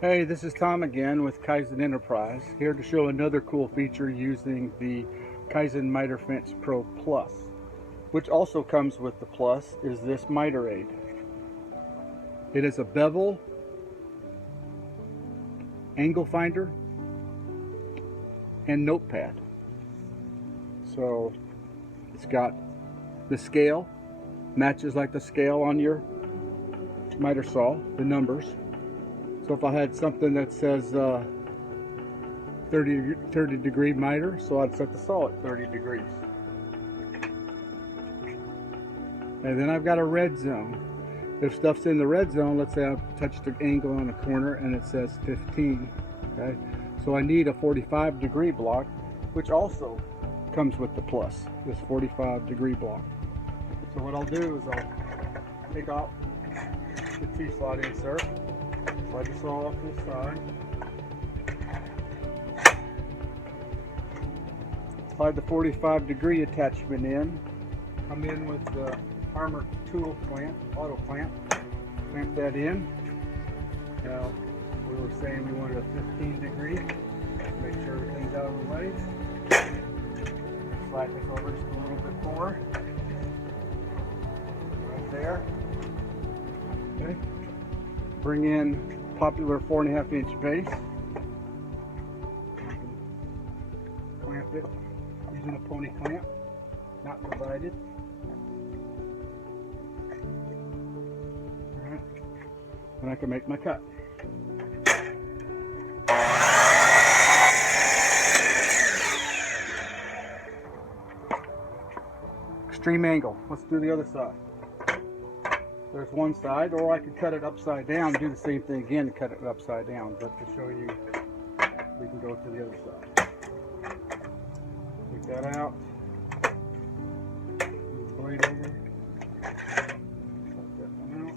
Hey, this is Tom again with Kizen Enterprise, here to show another cool feature using the Kizen Mitre-Fence Pro Plus, which also comes with the Plus is this Mitre-Aide. It is a bevel, angle finder, and notepad. So it's got the scale, matches like the scale on your miter saw, the numbers. So if I had something that says 30 degree miter, so I'd set the saw at 30 degrees. And then I've got a red zone. If stuff's in the red zone, let's say I've touched the angle on a corner and it says 15, okay? So I need a 45 degree block, which also comes with the Plus, this 45 degree block. So what I'll do is I'll take off the T-slot insert, slide the saw off this side, slide the 45 degree attachment in, come in with the armor tool clamp, auto clamp, clamp that in. Now we were saying we wanted a 15 degree, make sure everything's out of the way. Slide this over just a little bit more, right there. Okay. Bring in popular 4.5 inch base. Clamp it using a pony clamp, not divided. Alright, and I can make my cut. Extreme angle. Let's do the other side. There's one side, or I could cut it upside down, do the same thing again and cut it upside down, but to show you, we can go to the other side. Take that out, move the blade over, cut that one out,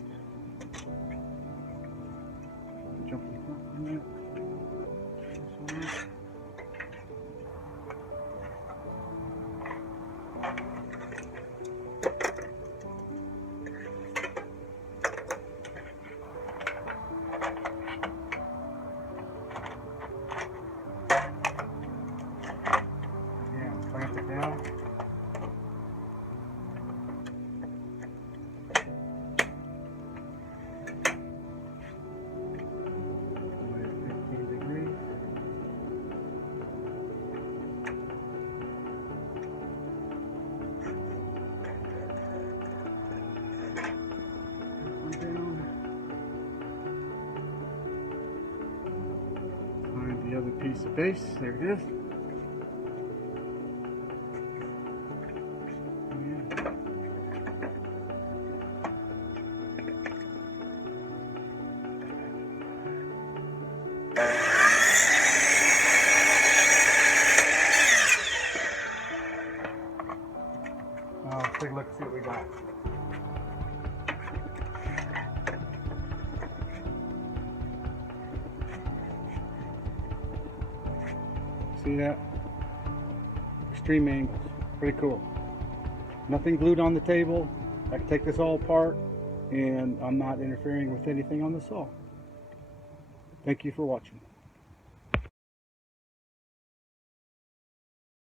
jump in front for a minute, this one out. Clamp it down. At 15 degrees. Down. Find the other piece of base. There it is. Let's take a look and see what we got. See that? Extreme angles. Pretty cool. Nothing glued on the table. I can take this all apart and I'm not interfering with anything on the saw. Thank you for watching.